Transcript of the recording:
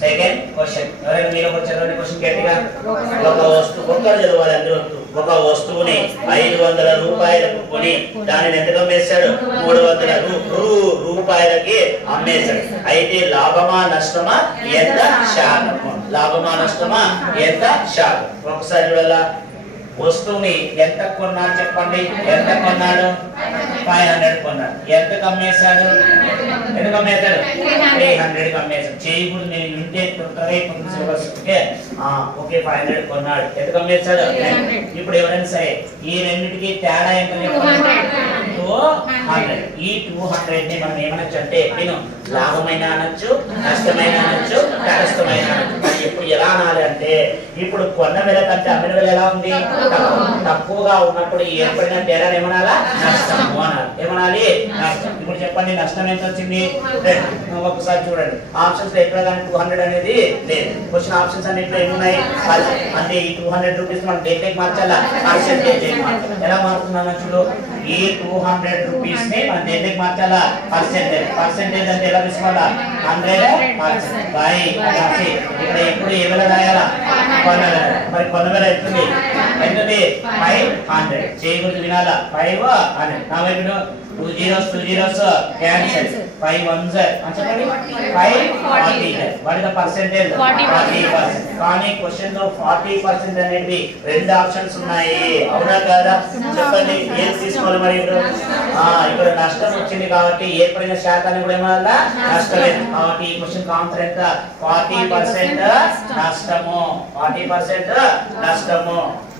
Second question ఎవరైనా మీరు ఒకటి చదవండి క్వశ్చన్ గట్టిగా. ఒక వస్తువు ఒక్కరు చదవాలి అందరూ ఒక వస్తువుని ఐదు వందల రూపాయలకు కొని దానిని ఎంతగా అమ్మేశాడు? మూడు వందల రూ- రూపాయలకి అమ్మేశాడు. అయితే లాభమా నష్టమా? ఎంత శాతము లాభమా నష్టమా? ఎంత శాతం? ఒకసారి చూడాల. వస్తువుని ఎంత కొన్నాడు చెప్పండి? ఎంత కొన్నాడు? ఫైవ్ హండ్రెడ్ కొన్నాడు. ఎంతకు అమ్మేశాడు? Three hundred. చేయకూడదు నేను ఉంటే సిలబస్ ఓకే ఫైవ్ హండ్రెడ్ కొన్నాడు. అమ్మేశాడు ఇప్పుడు ఎవరైనా సరే ఈ రెండింటికి తేడా ఎంత టూ హండ్రెడ్. ఈ టూ హండ్రెడ్. ని మనం ఏమనొచ్చు అంటే నేను లాభమైన అనొచ్చు నష్టమైన అనొచ్చు తటస్థమైన అనొచ్చు. అనాలి అంటే ఇప్పుడు కొన్న వెల కంటే అమ్మిన వెల ఎలా ఉంది? తక్కువ. తక్కువగా ఉన్నప్పుడు ఏర్పడిన తేడా ఏమనాలా? నష్టము అనాలి. ఏమనాలి? నష్టం. ఇప్పుడు చెప్పండి నష్టం ఎంత వచ్చింది. ఒకసారి చూడండి. ఆప్షన్స్లో ఎక్కడ కానీ టూ హండ్రెడ్ అనేది లేదు. క్వశ్చన్ ఆప్షన్స్ అన్నింటిలో ఏమున్నాయి. అంటే ఈ టూ హండ్రెడ్ రూపీస్ మనం దేంట్లోకి మార్చాలా? పర్సెంటేజ్ ఎలా మారుతున్నాను చూడు. ఈ టూ హండ్రెడ్ రూపీస్ని మనం దేంట్లోకి మార్చాలా? పర్సెంటేజ్. పర్సెంటేజ్ అంటే ఎలా తీసుకోవాలా హండ్రెడ్ బై. రాసి ఇక్కడ ఎప్పుడు ఏ వేల రాయాలా? కొన్న మరి కొన్న వేల ఎత్తుంది ఎంతుంది ఫైవ్ హండ్రెడ్. చేయకూడదు వినాలా? Five hundred. నా వైపు two zeros two zeros cancel. Five one sir చెప్పండి. Five forty what percentage? Forty percent. కానీ క్వశ్చన్లో ఫార్టీ పర్సెంట్ అనేది రెండు ఆప్షన్స్ ఉన్నాయి. అవునా కాదా? చెప్పండి. ఏం తీసుకోవాలి మరి ఇప్పుడు? ఇక్కడ నష్టం వచ్చింది కాబట్టి ఏర్పడిన శాతాన్ని కూడా ఏమన్నా నష్టమే. కాబట్టి ఈ క్వశ్చన్ కాన్సర్ ఎంత? ఫార్టీ పర్సెంట్ నష్టము. ఫార్టీ పర్సెంట్ నష్టము.